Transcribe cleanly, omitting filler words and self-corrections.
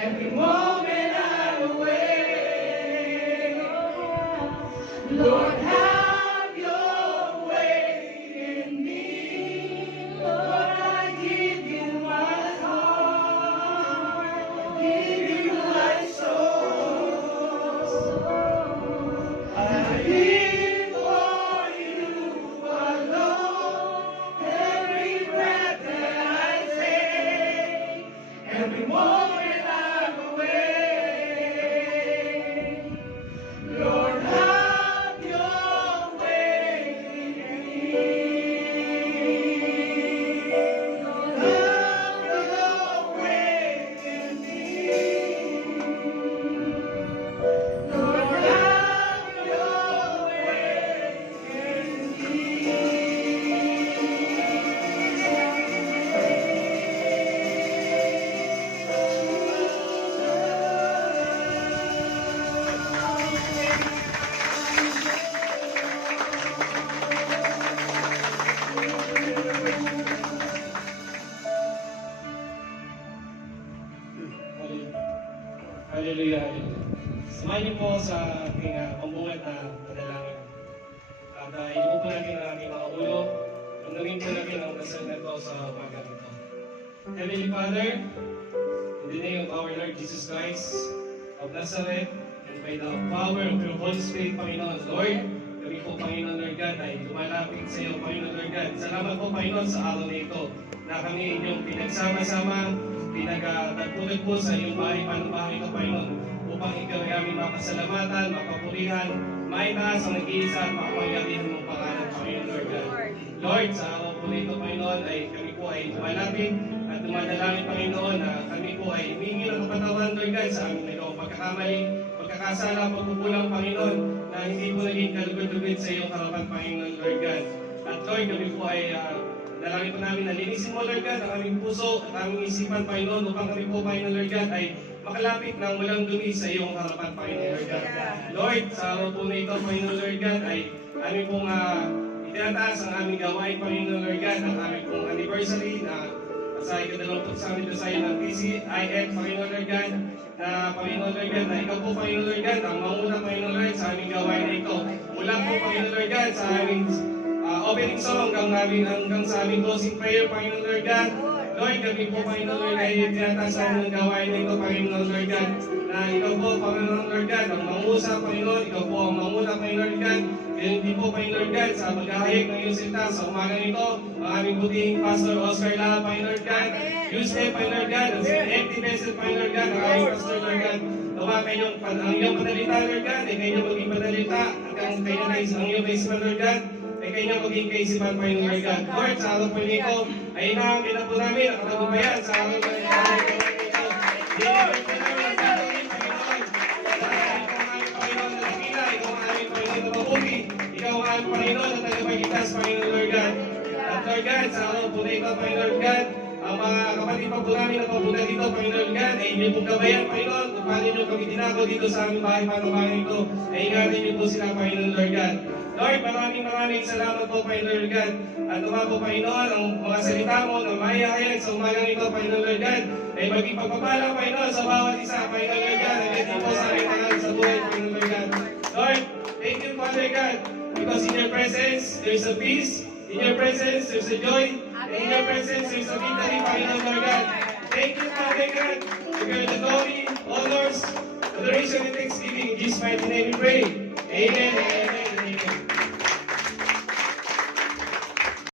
every moment I'm away. Lord, have your way in me. Lord, I give you my heart, give you my soul. I live for you alone. Every breath that I take, every moment I'm away. Lord, have your way in me. Lord, have your way in me. Lord, have your way in Hallelujah, hallelujah. Samahan niyo po sa ating pambuhat na panalangin. At inupo po natin ang ating mga ulo. Unawin po natin ang dasal na ito sa umaga nito. Heavenly Father, in the name of our Lord Jesus Christ of Nazareth, and by the power of your Holy Spirit, Panginoon Lord, kami po, Panginoon Lord God, ay lumalapit sa iyo, Panginoon Lord God. Salamat po, Panginoon, sa araw na ito, na kami inyong pinagsama-sama, pinagtagpunan po sa iyong bahay, panubahan ito, Panginoon, upang ikaw ay aming mapasalamatan, mapapurihan, maitaas ang nag-iisa at makapangyarihan mong pangalan, Panginoon Lord God. Lord, sa araw po na ito, Panginoon, ay kami po ay lumalapit at dumadalangin, Panginoon, na kami po ay humingi ng kapatawan, Lord God, sa aming nagawang pagkakamali, pagkakasala, pagkukulang, Panginoon, na hindi po naging kalugod-lugod sa iyong harapan, Panginoon, Lord God. At Lord, kami po ay dalangin po namin na linisin mo, Lord God, ang aming puso at aming isipan, Panginoon, upang kami po, Panginoon, Lord God, ay makalapit ng walang dumi sa iyong harapan, Panginoon, Lord God. Lord, sa araw po na ito, Panginoon, Lord God, ay aming pong itinataas ang aming gawain, Panginoon, Lord God, ang aming pong anniversary na sa ikadalawamput sa aming design ng TCIF, Panginoon, Lord God, na Panginoon, Lord God, na ikaw po, Panginoon, Lord God, ang mauna, Panginoon, Lord, sa aming gawain na ito. Mula po, Panginoon, Lord God, sa aming opening song hanggang sa aming closing prayer, Panginoon, Lord God. Lord, kami po, Panginoon, Lord, ay tinataas sa aming gawain na ito, Panginoon, Lord God, na ikaw po, Panginoon, Lord God, ang mangusap, Panginoon, ikaw po ang manguna, Panginoon, Lord God. Kaya hindi po, Panginoon, Lord God, sa maghahayag ng iyong salita sa umaga nito, ang aming buting Pastor Oscar Lara, Panginoon, Lord God. Use them, Panginoon, Lord God, ang empty vessel, Panginoon, Lord God, ang aming Pastor, Lord God. Tawa ang iyong padalita, Lord God, ay kayo maging padalita, at ang iyong kaisipan, Lord God, ay kayo maging kaisipan, Panginoon, Lord God. Lord, sa araw po nito, ay inaangkin na po namin ang katagumpayan sa araw po nito. Dinibay po namin ang gagawin, Panginoon. Dahil ikaw ang aming Panginoon na dakila, ikaw ang aming Panginoon na mabuti, ikaw ang aming Panginoon na tagapagligtas, Panginoon, Lord God. At Lord God, sa araw po nito, Panginoon, Lord God, ang mga kapatid pa po namin na papunta dito, Panginoon God, ay inyo pong gabayan, Panginoon, kung paano nyo kami tinako dito sa aming bahay, paano ito, ay ingatin nyo po sila, Panginoon Lord God. Lord, maraming salamat po, Panginoon Lord God. At tuma po, Panginoon, ang mga salita mo na mahihayag sa umagang ito, Panginoon Lord God, ay maging pagpapala, Panginoon, sa bawat isa, Panginoon Lord God, at ito po sa aming pangalan sa buhay, Panginoon Lord God. Lord, thank you, Father God, because in your presence, there's a peace, in your presence, there's a joy, and in your presence, there's a victory, Panginoon Lord God. Thank you, Father God, to give the glory, honors, adoration, and thanksgiving. In Jesus' mighty name we pray. Amen. Amen.